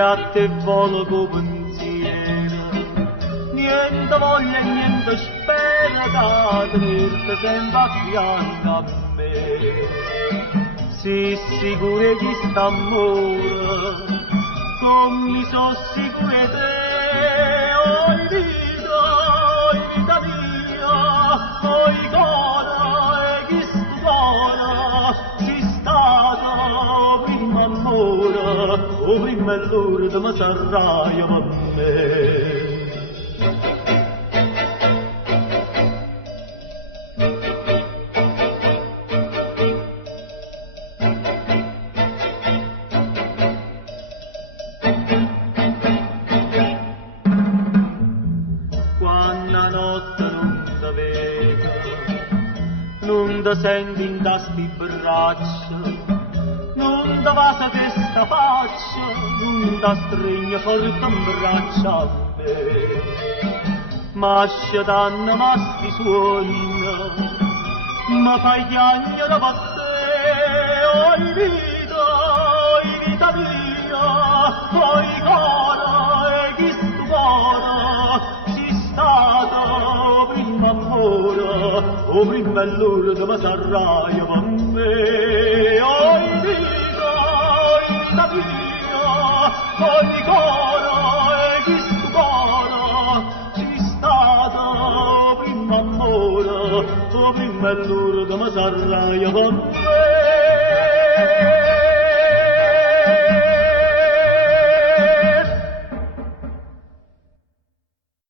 a te volgo pensiero, niente voglia e niente spera da tenerti sempre a fianco a me. Si sicuro di st'amore, come mi so sicuro di te, oi vita mia, oi cora e chi stupora, si stata prima amore, o prima è l'ora ma sarrai per me. Non ti senti in tasti braccia, non ti va sa questa faccia, non ti stringe forte in braccia a me. Ma scetanno ma sti suoni, ma fai chiagnere per te, oi vita mia, oi cara e chi stupora, si stata prima amore, o prima è l'ora che mi sarrai per me. Oi vita mia, oi cara e chi stupora, si stata prima amore, o prima è l'ora che mi sarrai per me.